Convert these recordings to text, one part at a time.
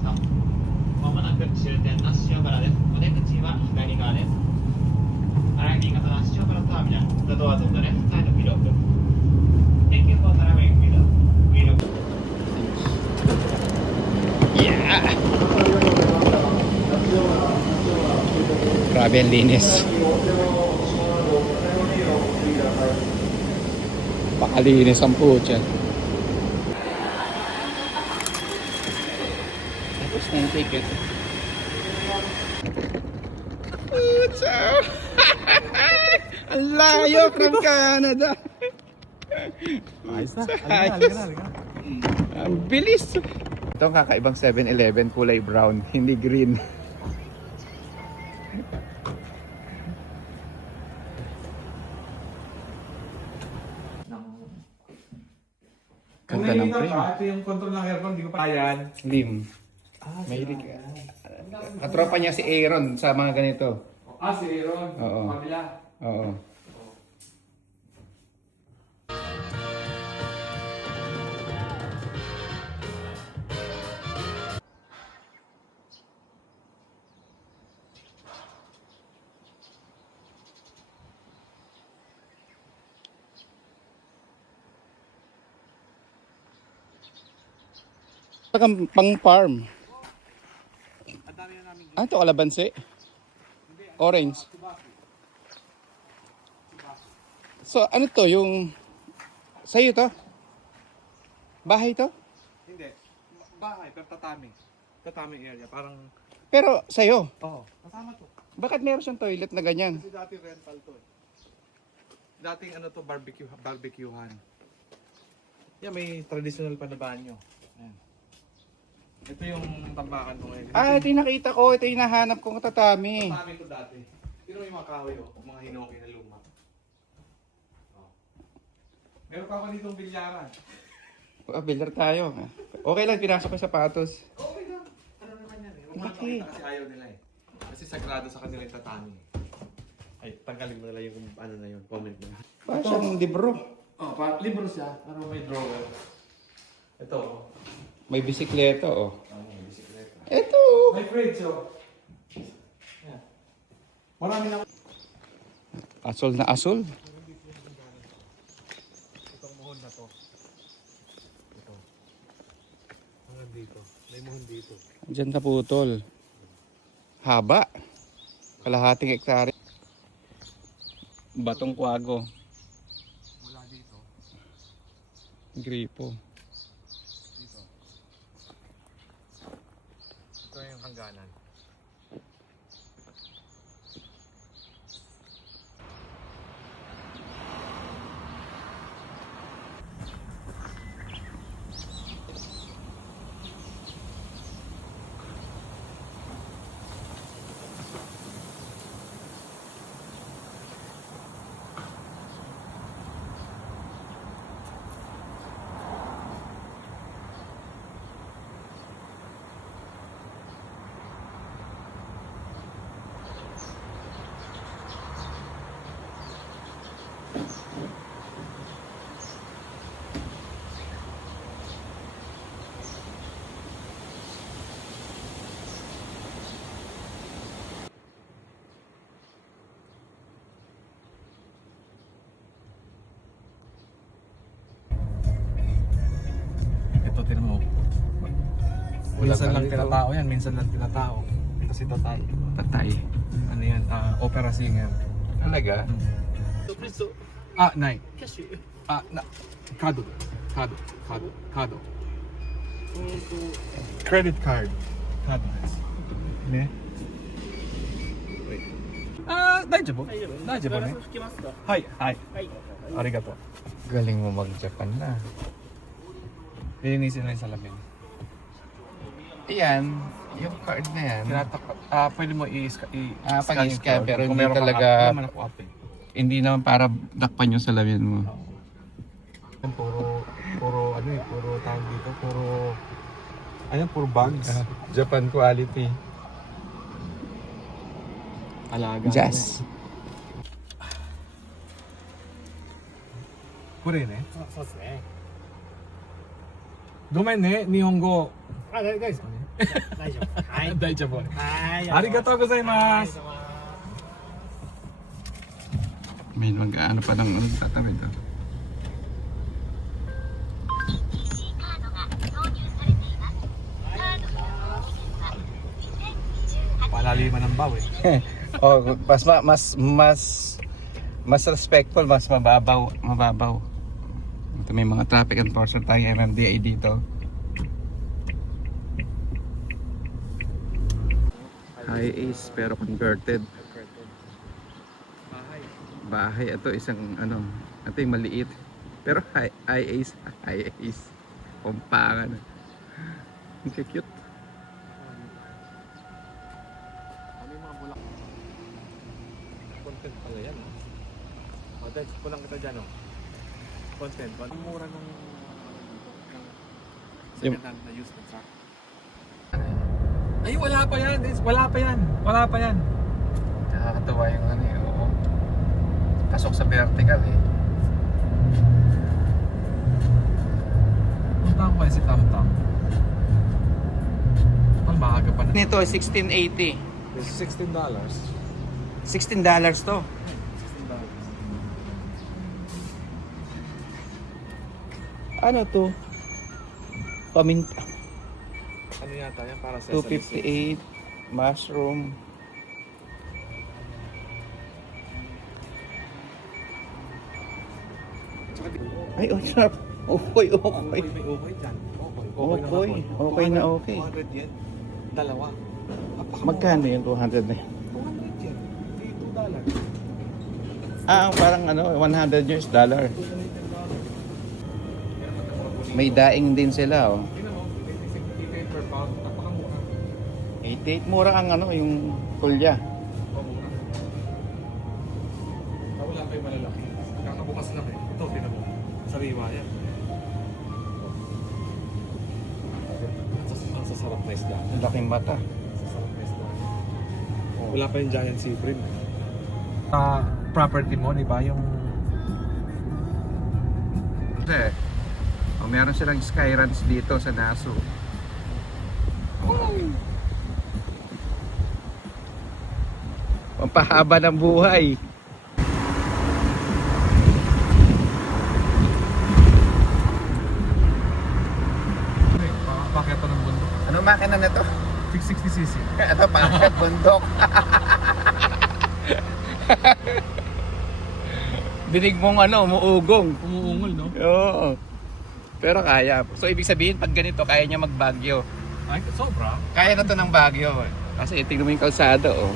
した。まもなく終点那須塩原です。お出口は左側です。Arriving at 那須塩原 terminal. The doors on the left side will open. Thank you for traveling with us. We look. Yeah! Grabe ang linis. Pakalinis ang putya. Tapos na yung ticket. Putya! Ang layo from Canada! Ayos na. Ayos. Ang bilis! Ito ang kakaibang 7-Eleven, kulay brown, hindi green. Ganda ng frame. Ito yung control ng aircon, hindi ko pa yan. Slim. Mahilig. Katropa niya si Aaron sa mga ganito. Si Aaron. Oo. Pamila. Oo. Pang farm. Ito kalabansi. Orange. So ano to yung sa'yo to? Bahay to? Hindi. Bahay, pero tatami. Tatami area. Parang, Pero sa'yo. kasama to. Bakit meron siyang toilet na ganyan? Kasi dati rental to eh. Dating ano to, barbecuehan. Yan, may traditional pa na banyo. Ayan. Ito yung tambakan ko ngayon. Ito yung nakita ko. Ito yung nahanap kong tatami. Tatami to dati. Sino yung mga kahoy mga hinoki na luma. Meron pa ako ditong bilyaran. Bilar tayo. Okay lang, pinasok ko sa sapatos. Okay lang. Ano naman yan eh. Huwag Bakit? makita kasi ayaw nila eh. Kasi sagrado sa kanila yung tatami. Ay, tanggalin mo nila yung ano na yun, comment mo. Parang siyang libro. Libro siya. Pero may drawer. Ito. May bisikleta, oh. May bisikleta. Ito. May fridge, oh. Yan. Marami na. Asol na asol. Itong muhon na to. Ito. Hanggang dito. May muhon dito. Diyan naputol. Haba. Kalahating hektare. Batong kwago. Mula dito. Gripo. Dito. Ito yung hangganan. Ito, tinan mo. Minsan lang tinatao yan, minsan lang tinatao. Ito si Tatay. Tatay. Ano yan? Opera singer. Talaga? Nay. Kado. Credit card. Kado. Ne? Daijoubu? Daijoubu ne? Hai. Arigato. Galing mo mag-Japan na. Linisin na yung salamin. Ayan. Yung card na yan. Pwede mo pag-i-scan, pero kung hindi meron kang talaga- app. Hindi naman ako app eh. Hindi naman para dakpan yung salamin mo. Puro ano eh, puro tawag dito, puro bags. Japan quality. Alaga. Jazz. これね。そうですね。ごめんね、日本語。大丈夫ですかね。大丈夫。はい。大丈夫。はい。ありがとうございます。 May mag-ano pa ng tatawid ah. Palaliman ng baw eh. Oh, mas respectful, mas mababaw. Ito may mga traffic enforcer tayong MMDA dito. High Ace pero converted. Bahay ito isang ano, ito yung maliit. Pero high Ace. Pampangan. Ang cute. Ano yung mga bulak? Content pala yan. O, dahil kulang kita dyan, content. Ang mura ng second hand na used na truck. Ay, wala pa yan. Wala pa yan. Nakakatawa yung ano eh. Oo. Pasok sa vertical eh. Punta ko kayo si Tam Tam. Ang maaga pa na. Nito 1680. $16. $16 to. $16. Ano to? Paminta. Ano yata yan? Para sa 258 mushroom. Ay, oh, sharp. Okay. Okay dyan. Okay na okay. 200 yen. Dalawa. Magkano yung 200 na yun? 200 yen. $2. Parang ano, $100 dollar. May daing din sila, oh. Tingnan mo, 88 per pound. Napakamura. 88, mura ang ano, yung kulya. Pamura. Wala pa yung malalaki. Kakabukas lang eh. Ito, tingnan mo. Sariwa yan. Ang sasarap na isda. Ang laking mata. Sasarap na isda. Wala pa yung giant sea bream. Property mo, di ba? Yung Kasi, meron silang Skyruns dito sa Nasu. Pampahaba ng buhay. paket pa ng bundok. Ano makina nito? 660cc. Ito, paket bundok. Dinig mong ano, umuugong. Umuungol, no? Oo. Pero kaya. So, ibig sabihin, pag ganito, kaya niya magbagyo. Ay, sobra. Kaya na to ng Baguio. Kasi tingnan mo yung kalsada, oh.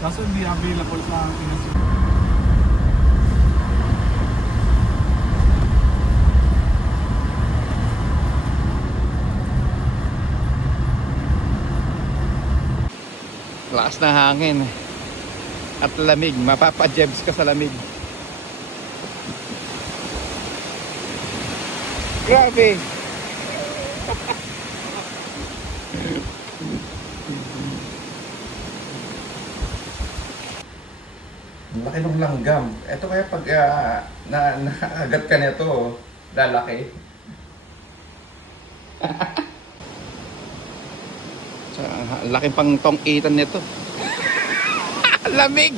Kaso hindi available sa Pinas. Lakas na hangin. At lamig. Mapapa-jebs ka sa lamig. Grabe. Laki ng langgam. Ito kaya pag nakagat ka nito, lalaki. Laki pang tong-itan nito. Lamig!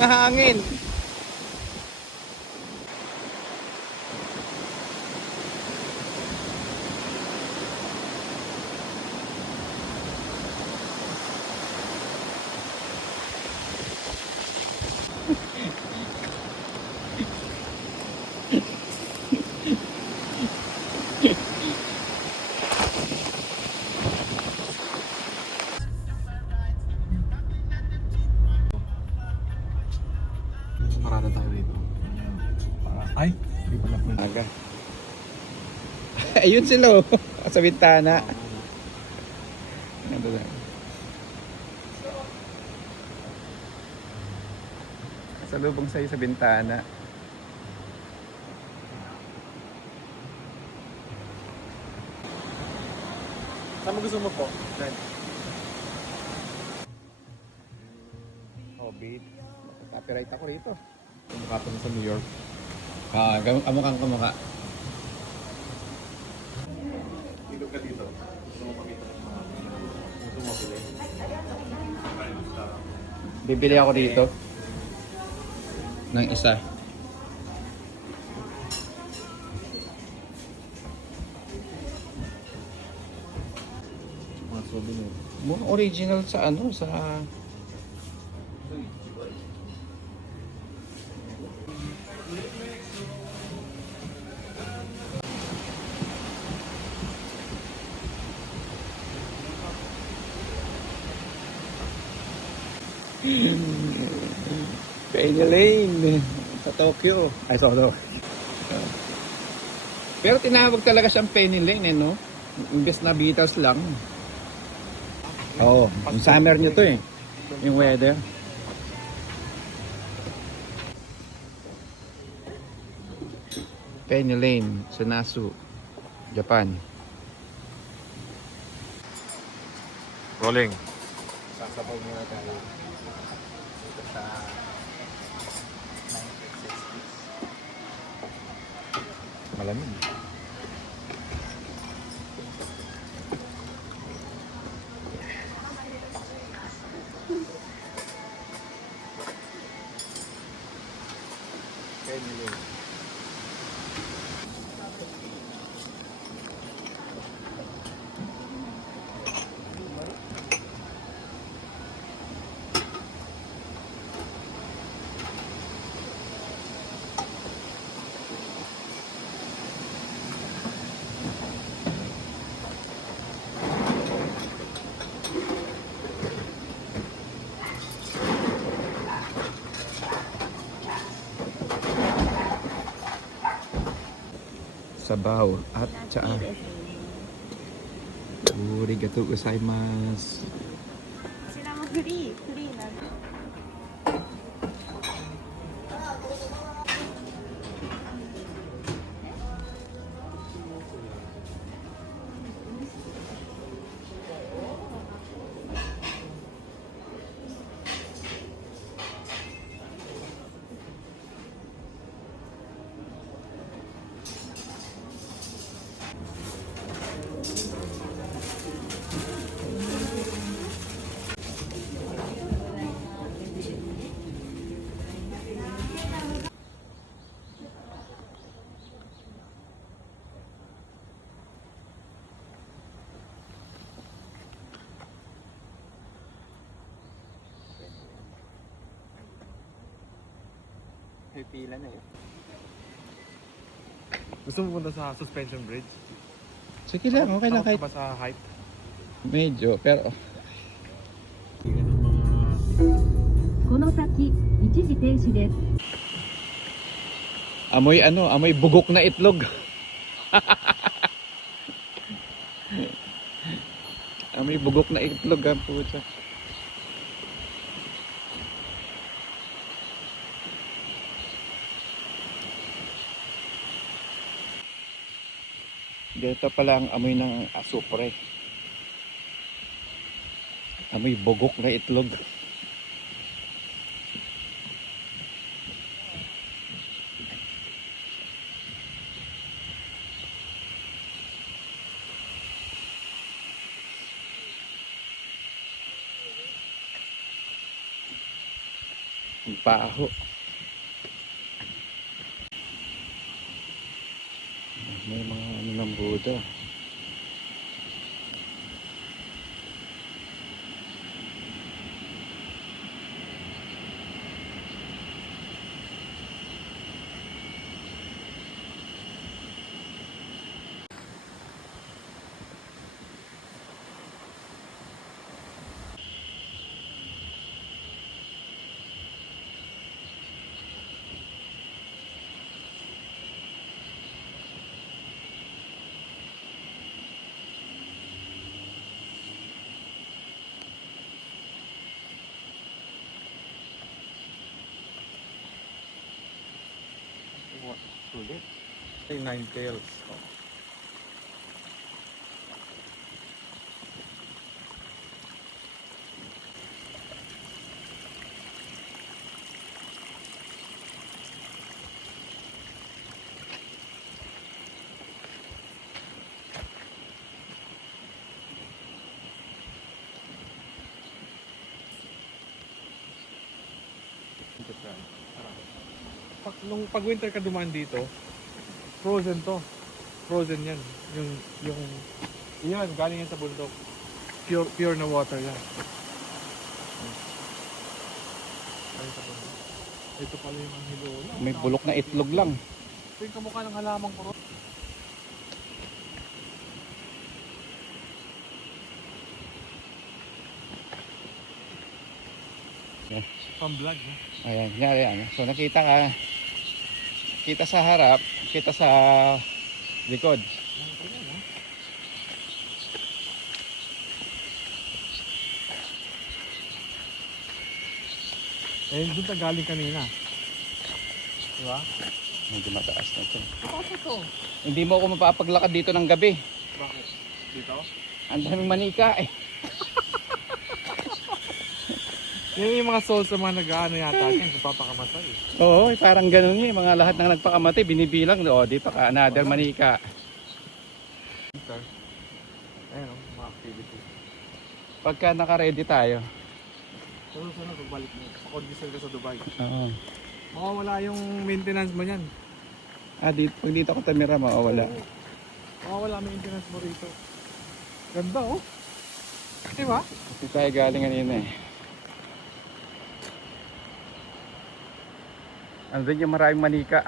Ang hangin. Parada tayo dito. Ay, hindi pala po. Aga. Ayun sila, oh. Sa bintana. Ito lang. Salubong sa'yo sa bintana. Saan mo gusto mo po? Hobbit. Copyright ako rito. Kumukha pa sa New York. Kamukhang kamukha. Bibili ako dito. Ng isa. Mga souvenir. Mga original sa ano, sa... Penny Lane sa Tokyo. Ay, sa Tokyo. Pero tinawag talaga siyang Penny Lane, no? Imbes na Beatles lang. Oo, yung summer nyo to eh. Yung weather. Penny Lane, Sunasu, Japan. Rolling. Sasabaw muna tayo. Ito sa 1960s. Malamig. Penny Lane. Sabaw at tsaa. Arigatou gozaimasu. こちらもフリーなんで。May pila na eh. Gusto mo punta sa suspension bridge? Sige lang, okay lang kahit Takot ka ba sa height? medyo, pero この先、一時停止です。 amoy ano, amoy bugok na itlog. Amoy bugok na itlog ang puta. Dito pala ang amoy ng asupre. Amoy bugok na itlog. Ang baho. May mga ano ng Buddha. Sulit. Ay, 9 tails. Oh. nung pag winter ka dumaan dito, frozen to. Frozen yan. Yan, galing yan sa bundok. Pure na water yan. Galing sa bundok. Ito pala yung hilola. May bulok na itlog lang. Ito yung kamukha ng halamang kuro. Pang-vlog, no? Ayan, yan. So nakita ka. Kita sa harap, kita sa likod. Eh, doon tayo galing kanina. Diba? Medyo mataas na ito. Bakit ito? Hindi mo ako mapapaglakad dito ng gabi. Bakit? Dito? Ang daming manika eh. Yan yung mga souls sa mga nag-ano yata yan, kung papakamatay. Oo, parang ganun eh. Mga lahat ng nagpakamatay, binibilang. O, di pa ka, another manika. Ayun, mga activity. Pagka naka-ready tayo. Sana pagbalik mo. Pakondisal ka sa Dubai. Oo. Mawawala yung maintenance mo yan. Pag dito ako tamira, mawawala. Mawawala maintenance mo rito. Ganda oh. Diba? Kasi tayo galing kanina eh. Andun yung maraming manika.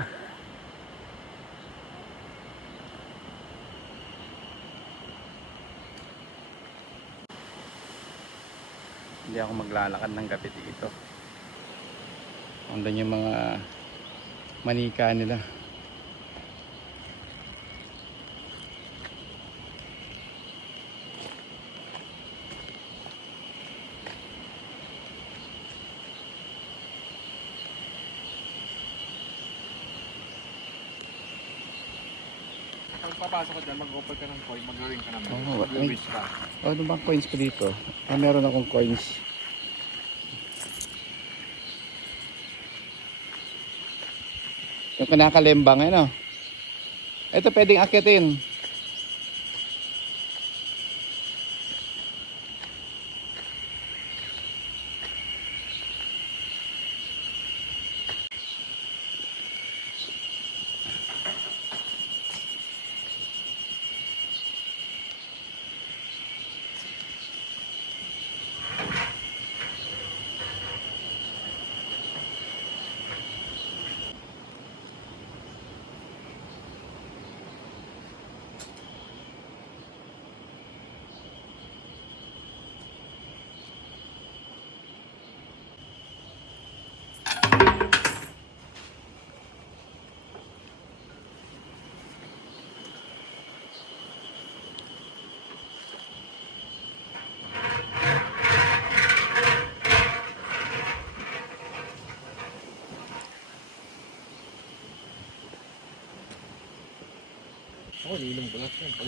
Hindi ako maglalakad ng gabi dito. Andun yung mga manika nila. Pag papasok ka dyan, mag-offer ka ng coin, mag-ring ka naman. Oo, Mag-wish ka. Ano bang coins ko dito? Meron akong coins. Yung kinakalembang, ano? Ito pwedeng akitin. Ako, niinom ko lang yan. Pag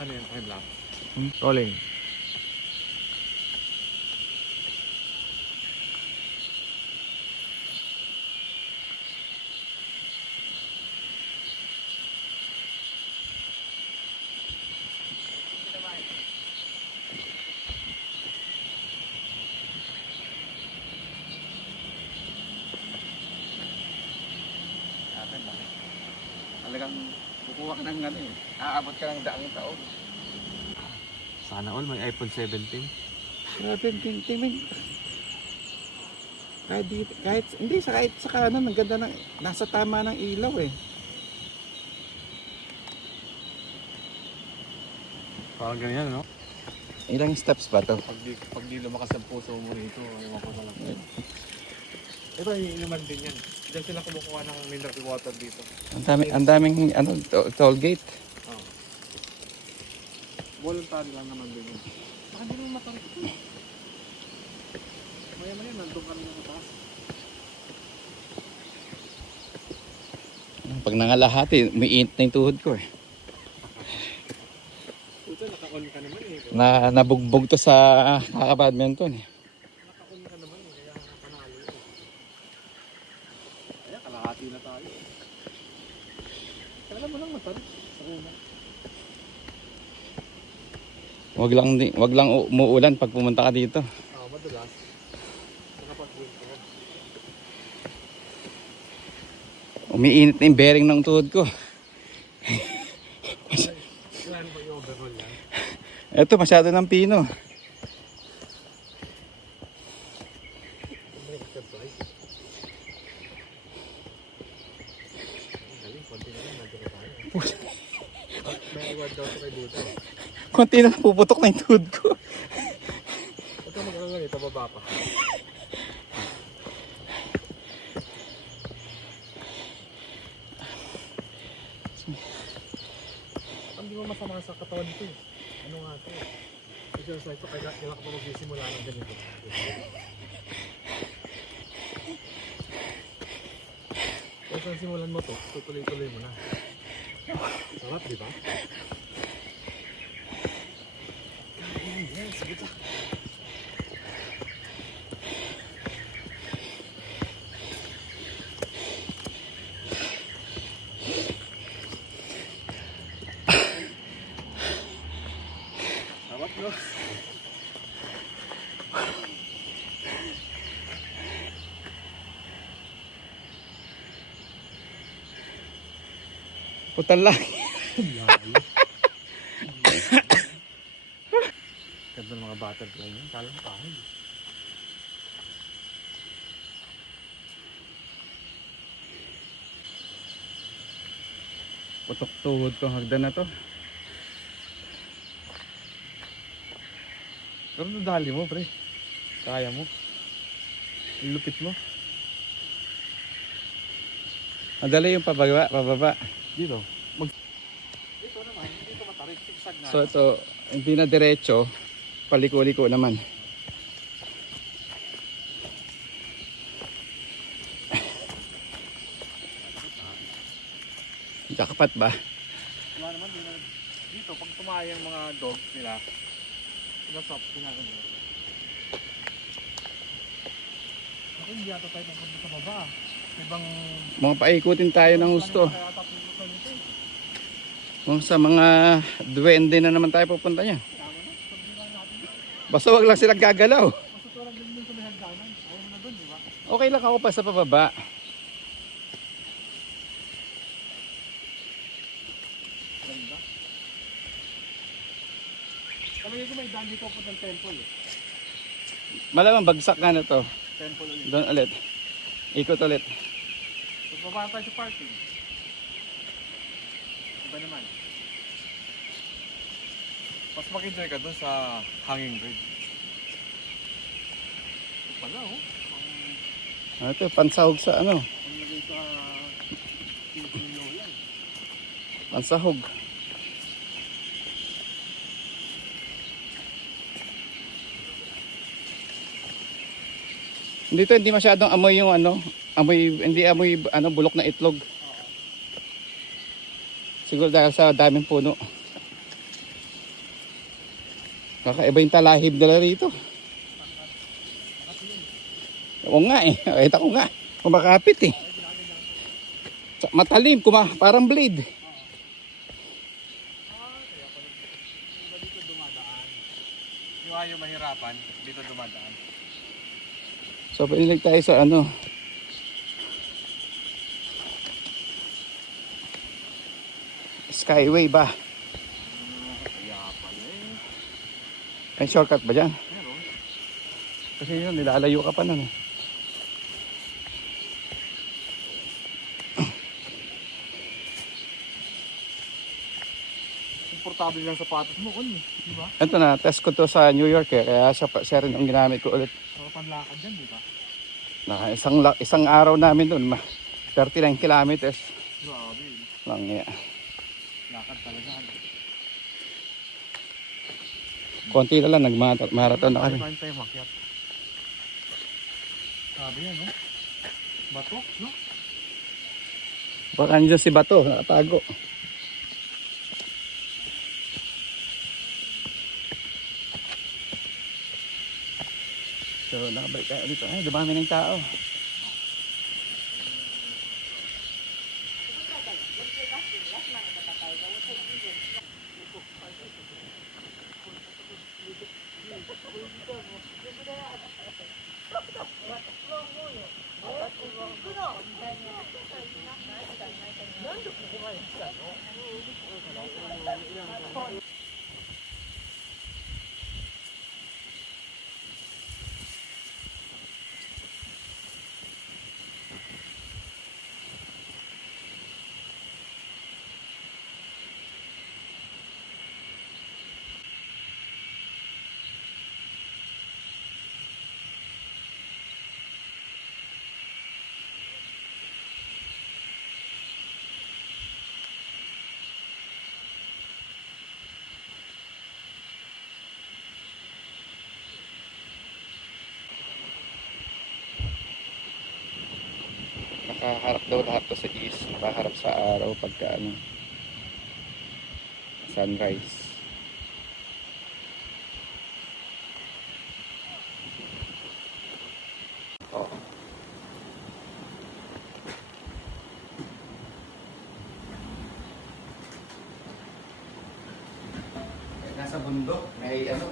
ano yan? Time lapse. Rolling. Talagang kukuha ka ng ano eh. Aabot ka ng daang taon. Sana all may iPhone 17. Grabe, tingin. Kahit sa kanan, ang ganda ng, nasa tama ng ilaw eh. Parang ganyan, no? Ilang steps ba to? Pag di lumakas ang puso mo rito, ayaw ko talaga. Ito, inuman din yan. Diyan sila kumukuha ng mineral water dito. Ang daming ano, toll gate. Oh. Voluntary lang naman din yun. Baka hindi naman matarik ito. Maya-maya, nandun ka rin sa taas. Pag nangalahati, may init na yung tuhod ko eh. Puta, naka-on ka naman eh. Nabugbog to sa kaka-badminton eh. Naka-on ka naman eh, kaya panalo yun. Kaya Nakahati na tayo. Kailan mo lang matarik sa una. Wag lang umuulan pag pumunta ka dito. Madalas. Nakapag-winter. Umiinit na yung bearing ng tuhod ko. Kailan ba yung overall yan? Eto, masyado ng pino. May exercise. Galing, konti na lang. Nandiyan na tayo. May award daw sa kay Buta. Konti na puputok na yung tuhod ko. Ito mag-alala ito, baba pa. Hindi mo masama sa katawan nito eh. Ano nga ito eh. Exercise ito, kaya kailan ka pa magsisimula ng ganito. Kaya saan simulan mo to, tutuloy-tuloy mo na. Sarap, di ba? Yes, sige. Sarap, no? Putal lang. Ganda ng mga butterfly niyan, kalang pahal. Putok tuhod ko hagdan na to. Pero nadali mo, pre. Kaya mo. Ang lupit mo. Madali yung pababa. Dito. Dito naman, dito matarik. Sigsag na. So ito, hindi na diretso. Paliko-liko naman. Jackpot ba? Wala naman, dito, pag tumaya yung mga dogs nila, sinasop, sinakon nila. Ako hindi yata tayo papunta sa baba. Ibang... Mga paikutin tayo ng gusto. Kaya tapunan nito eh. Kung sa mga duwende na naman tayo pupunta niya. Basta wag lang silang gagalaw. Masuturang din dun sa may hagdanan. Ayaw mo na dun, di ba? Okay lang ako pa sa pababa. Ganda. Kamay ko may daan dito po ng temple eh. Malamang bagsak nga na to. Temple ulit. Doon ulit. Ikot ulit. Magbaba tayo sa parking. Iba naman. Mas mag-enjoy ka dun sa hanging bridge. Ito pala oh. Ito, pansahog sa ano. Ang lagay sa Pilipino yan. Pansahog. Dito hindi masyadong amoy yung ano, hindi amoy ano bulok na itlog. Siguro dahil sa daming puno. Kakaiba yung talahib nila rito. Oo nga eh, kita ko nga. Kumakapit eh. Matalim, parang blade. Dito dumadaan. Yung ayaw mahirapan, dito dumadaan. So pinilig tayo sa ano. Skyway ba? Kaya pala eh. May shortcut ba dyan? Meron. Kasi yun, nilalayo ka pa nun eh. Komportable lang sapatos mo kun eh. Di ba? Ito na, test ko to sa New York eh. Kaya siya rin ang ginamit ko ulit. So panlakad dyan, di ba? Isang araw namin dun, 39 kilometers Grabe eh. lang yeah. Lakad talaga. Konti na lang, nag-marathon na kami. Time tayo makyat. Sabi yan, no? Bato, no? Baka nandiyan si Bato, nakatago. So, nakabalik tayo dito. Ay, dumami ng tao. Nakaharap daw lahat to sa east. Nakaharap sa araw pagka ano, sunrise. Oh. Nasa bundok, may ano,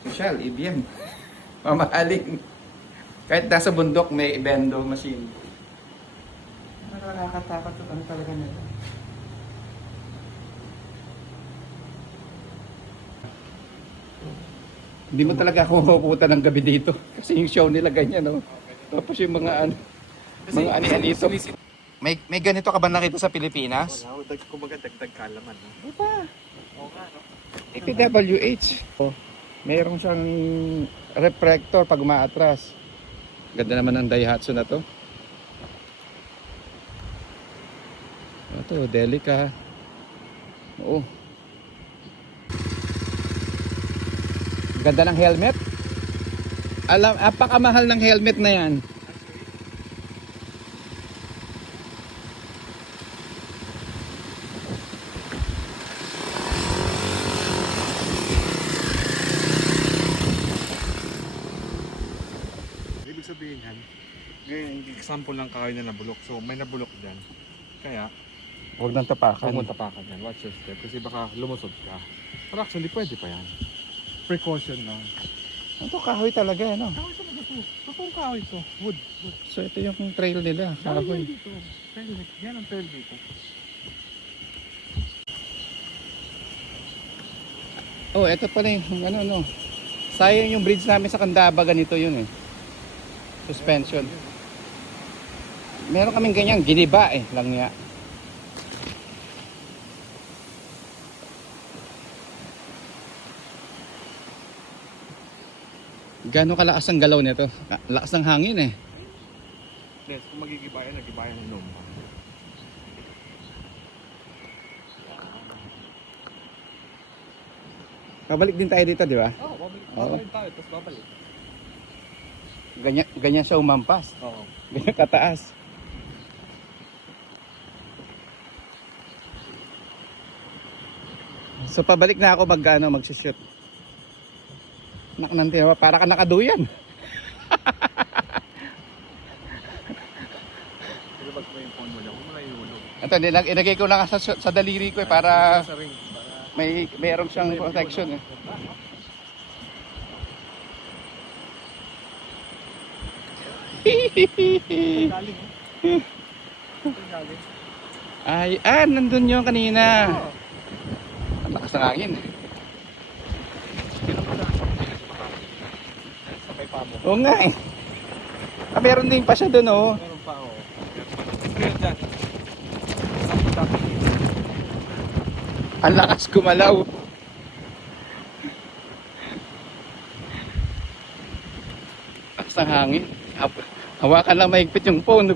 social, EBM. Mamahaling. Kahit nasa bundok, may bendo machine. Nakakatakot ito. Ano talaga nila? Hindi mo talaga ako mapupunta ng gabi dito. Kasi yung show nila ganyan, no? Tapos yung mga ano, mga ani-anito. May ganito ka ba nakita sa Pilipinas? Wala, kumbaga dagdag kalaman. No? Diba? Oo nga, no? TWH. Oh, mayroon siyang reflector pag umaatras. Ganda naman ng Daihatsu na to. Ito, Delica. Oo. Ganda ng helmet. Alam, apakamahal ng helmet na yan. Ibig sabihin yan, ngayon, example ng kahoy na nabulok. So, may nabulok dyan. Kaya, Huwag nang tapakan. huwag mong tapakan yan. Watch your step. Kasi baka lumusod ka. Pero actually, pwede pa yan. Precaution lang. Ito kahoy talaga, ano? Kahoy talaga ito. Totoong kahoy ito. Wood. So ito yung trail nila, kahoy. dito. Trail. Yan ang trail dito. Oh, ito pala yung ano. Sayang yung bridge namin sa Candaba, ganito yun eh. Suspension. Meron kaming ganyan, giniba eh, lang niya. Gano'ng kalakas ang galaw nito? Lakas ng hangin eh. Yes, kung magigibayan, nagibayan ng lumba. Pabalik din tayo dito, di ba? Oo, babalik. Oo. Babalik tayo, tapos babalik. Ganyan siya umampas. Oo. Ganyan kataas. So pabalik na ako mag-shoot. Nak para ka nakaduyan. Pero pag may phone mo lang, huwag mo na ihulog. Ito, ilagay ko lang sa daliri ko eh, para Sa ring. mayroon siyang protection eh. Galing. Galing. Ay, nandun yung kanina. Ang lakas ng hangin. Sabay pa mo. Oo nga eh. Meron din pa siya dun oh. Meron pa, oo. Meron dyan. Sakit dati. Ang lakas gumalaw. Lakas ng hangin. Hawakan lang mahigpit yung phone.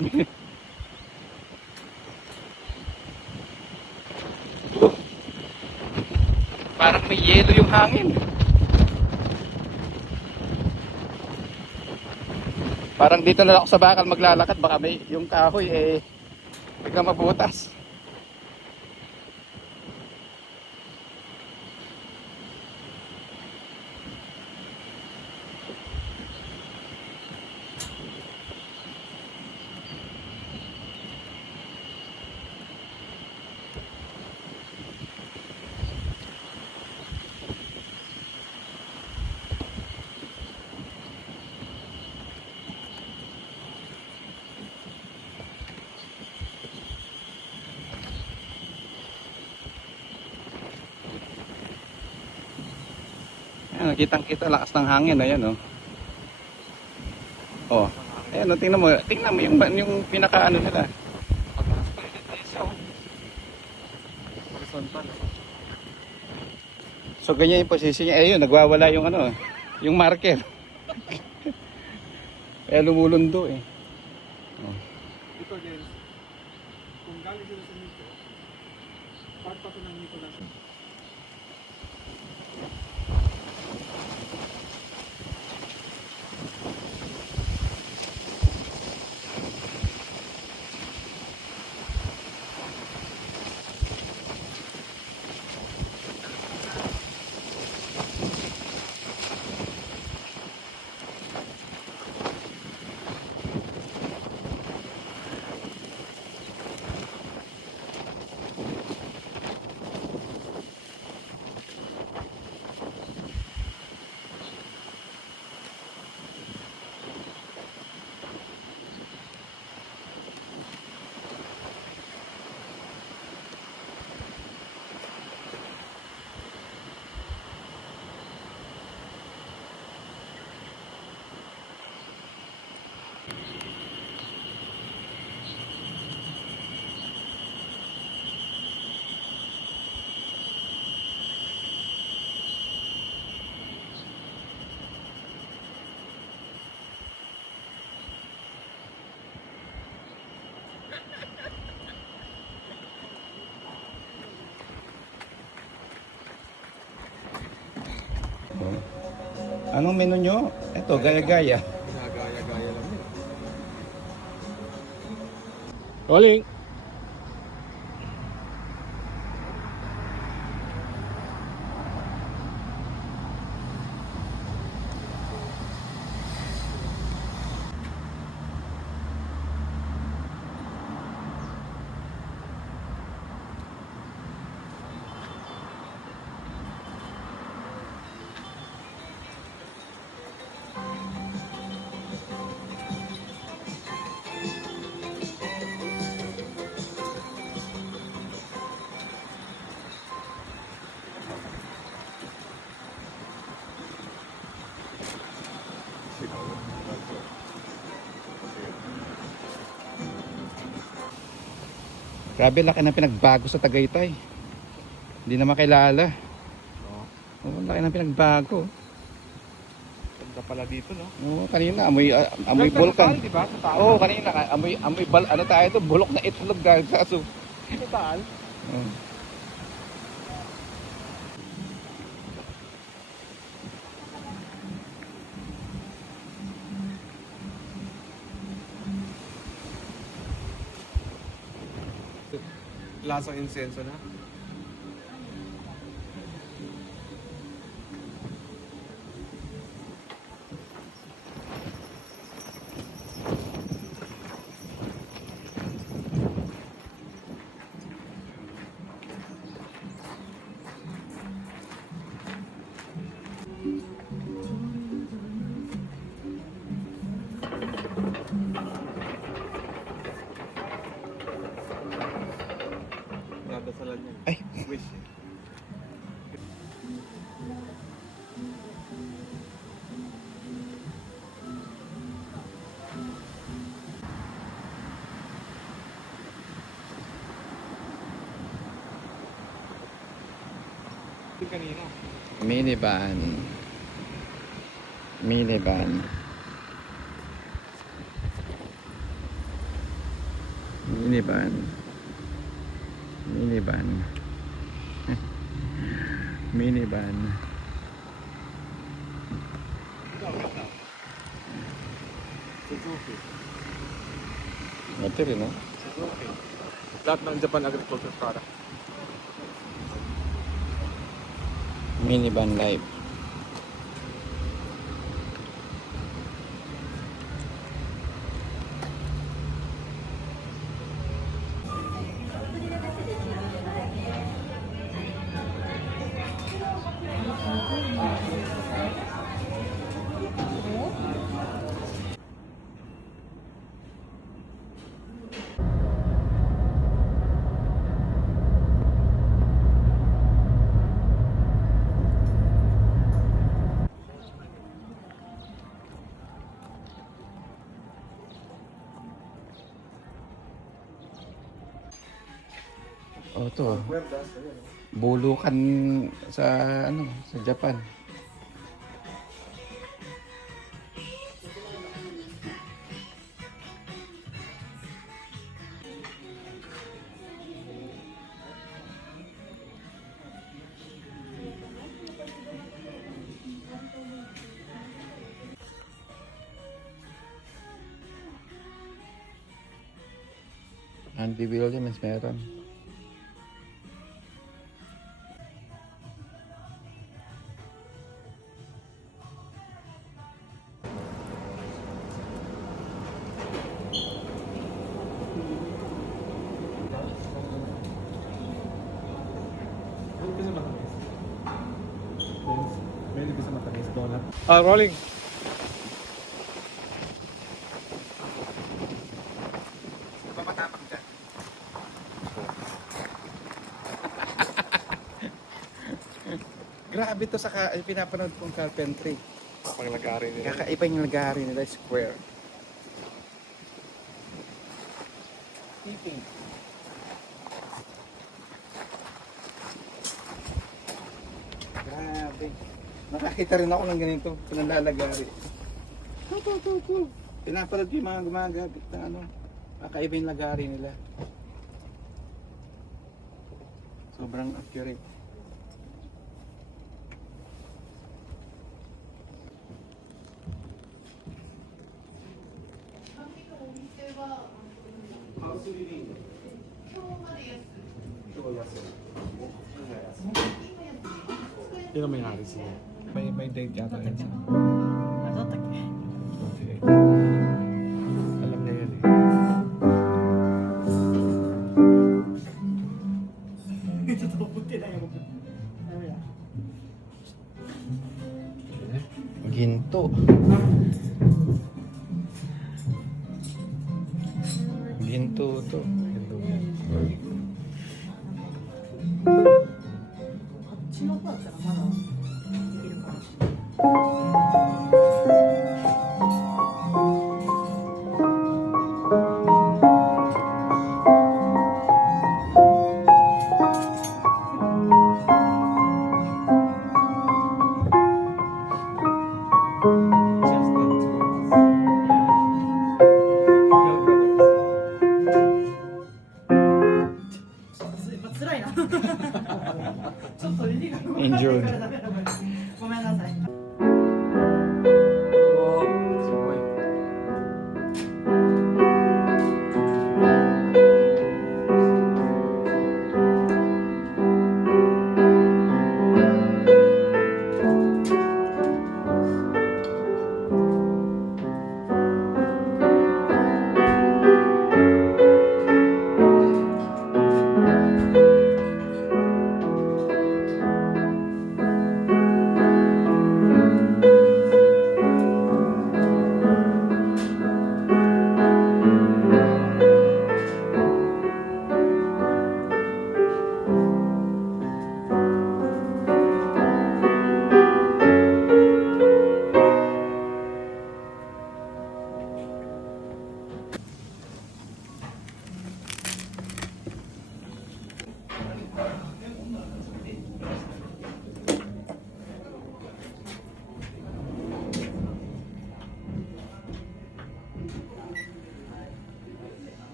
Parang may yelo yung hangin. Parang dito na ako sa bakal maglalakad. Baka may yung kahoy eh biglang mabutas. Ayan, kitang-kita lakas ng hangin, ayan oh. Oh. Ayan, oh, tingnan mo yung pinaka ano nila. Horizontal. So ganyan yung posisyon niya. Ayun, nagwawala yung ano, yung marker. Kaya lumulundo eh. Oh. Ito din. Kung galing sila sa Nico, part pa ito ng Nico na. Anong menu nyo? Ito, gaya-gaya. Ginagaya-gaya lang yun. Rolling! Grabe, laki ng pinagbago sa Tagaytay. Hindi na makilala. Oo, laki ng pinagbago. Ganda pala dito, no? Oo, kanina amoy Ganda bulkan. ng Taal, di ba? Sa Taal. Oo, kanina ano tayo to, bulok na itlog gagaso. Sa Taal. Oo. Lasang insenso na. Nadasalan niya. Ay. Wish. Kanina. Minivan. Minivan. Minivan. Minivan. Minivan. Suzuki. Ito rin, no? Suzuki. Lahat ng Japan agriculture product. Minivan live. Oh, to. Bulukan sa ano, sa Japan. Andy Williams meron. Rolling. Papatapak dyan. Grabe to sa pinapanood kong carpentry. Panglagari nila. Kakaiba yung lagari nila, square. Keeping. Grabe. Nakakita rin ako ng ganito, pinalalagari. Pinapanood ko yung mga gumagamit ng ano, kakaiba yung lagari nila. Sobrang accurate. Yun ang may-ari siya. May date yata yun siya. Alam niya yun eh. Ginto. Ginto to. Injured.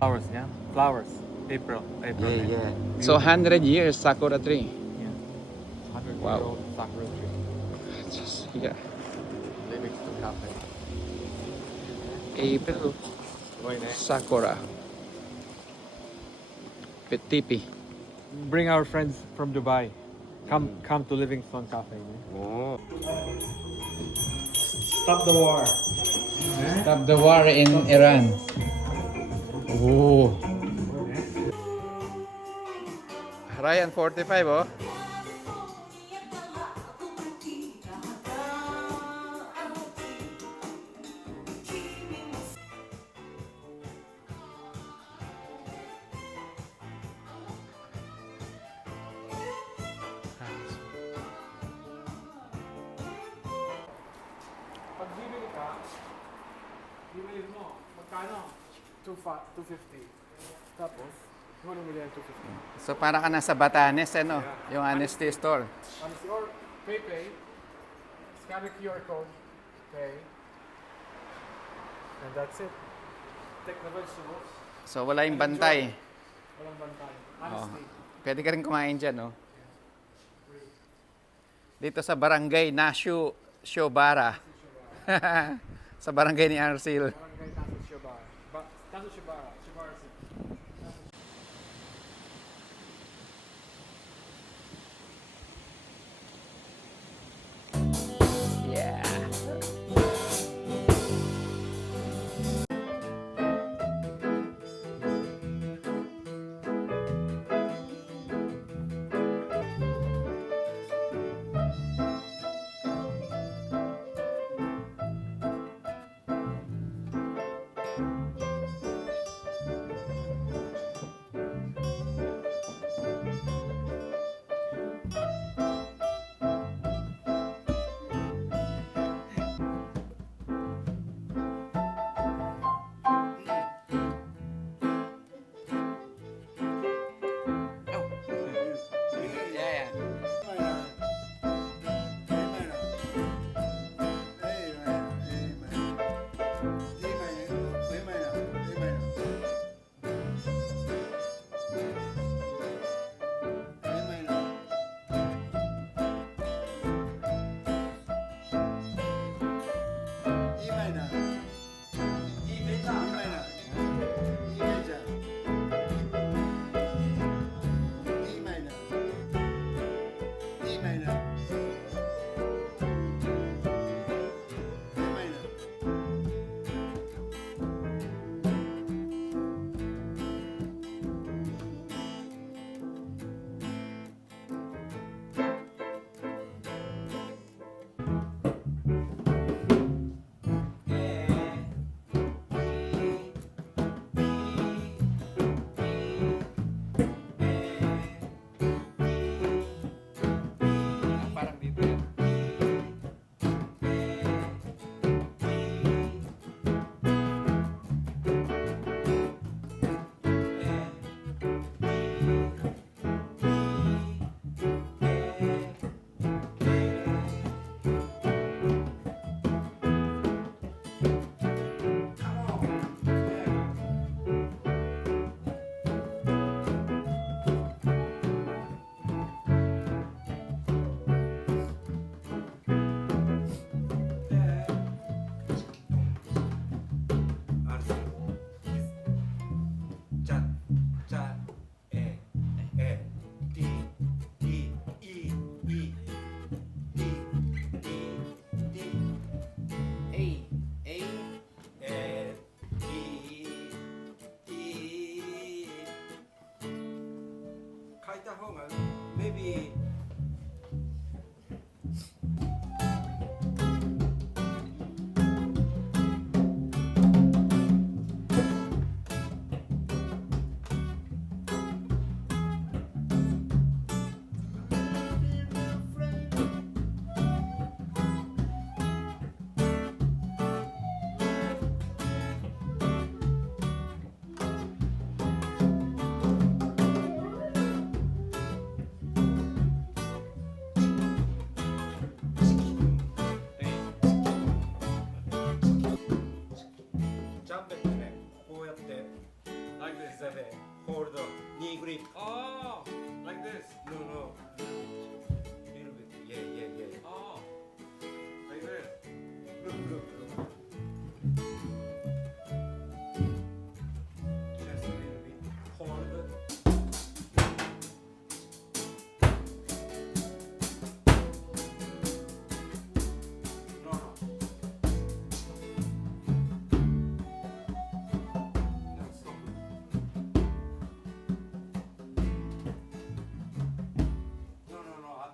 Flowers, yeah? Flowers. April. Yeah, yeah. So 100 years sakura tree. Yeah. 100 Wow. year old sakura tree. Just, yeah. Living to cafe. April sakura. Petipi. Bring our friends from Dubai. Come to Livingstone Cafe. Oh. Stop the war. Stop the war in Iran. Oh. Ryan 45 oh. Pag bibili ka, bibili mo, magkano? 250. Tapos, huli mo yan 250. So para ka nasa Batanes, ano? Yung honesty store. Honestly, or PayPay, scan the QR code, pay, and that's it. Take the vegetables, So wala yung bantay. walang bantay. Oo. Honestly, Pwede ka rin kumain dyan, no? Dito sa barangay Nashu Shobara. Sa barangay ni Arcil. barangay Taso Shibara. Taso Shibara, Shibara City. Yeah. Parang dito yun. Maybe Oh, like this. No, no. Little bit. Yeah, yeah, yeah. Oh, like this. Look, look, look. Just a little bit. Hold it. No, no. No, stop it. No, no, no.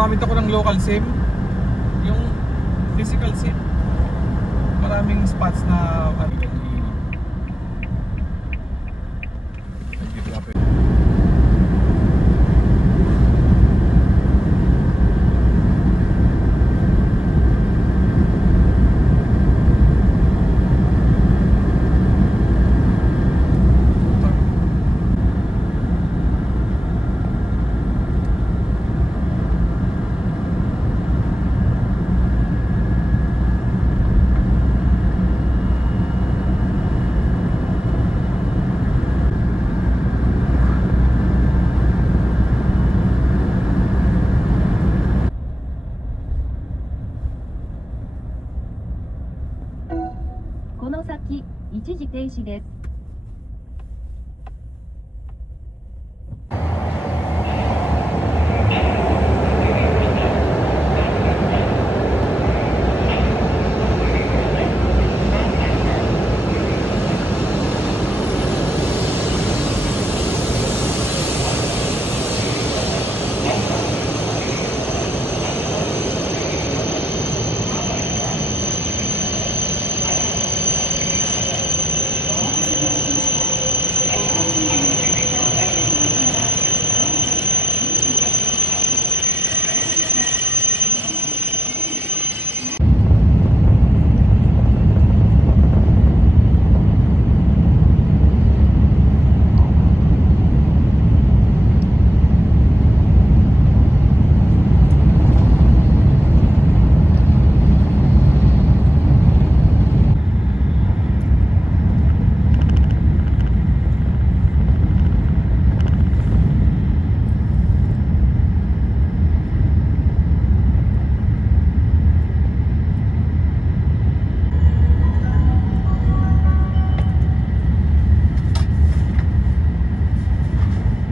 gumamit ako ng local SIM, yung physical SIM, maraming spots na ano yungこの先一時停止です。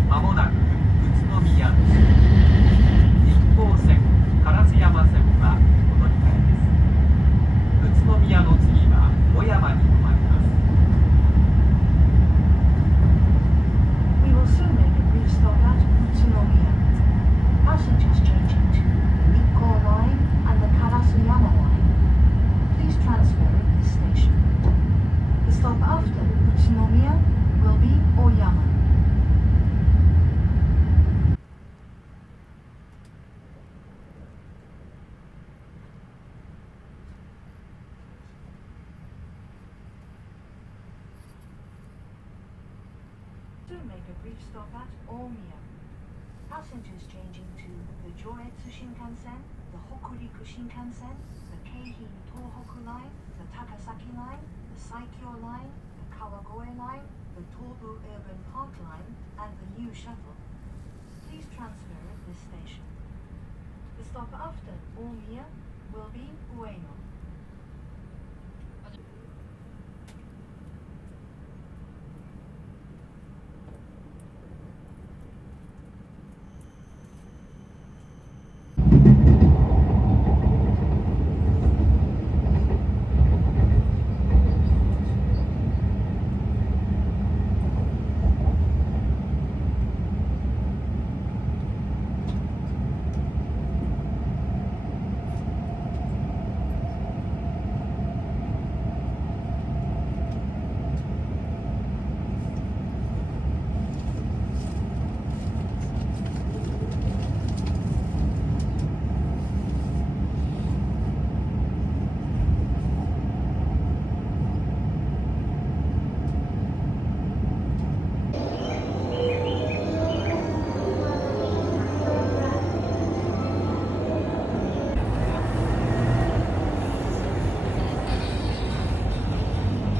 まもなく宇都宮です。日光線、烏山線はお乗り換えです。宇都宮の次は小山に停まります。We will soon make a brief stop at Utsunomiya. Passengers changing to the Nikko line and the Karasuyama line. Please transfer at this station. The stop after Utsunomiya will be Oyama. Soon make a brief stop at Omiya. Passengers changing to the Joetsu Shinkansen, the Hokuriku Shinkansen, the Keihin Tohoku line, the Takasaki line, the Saikyo line, the Kawagoe line, the Tobu Urban Park line, and the new shuttle. Please transfer at this station. The stop after Omiya will be Ueno.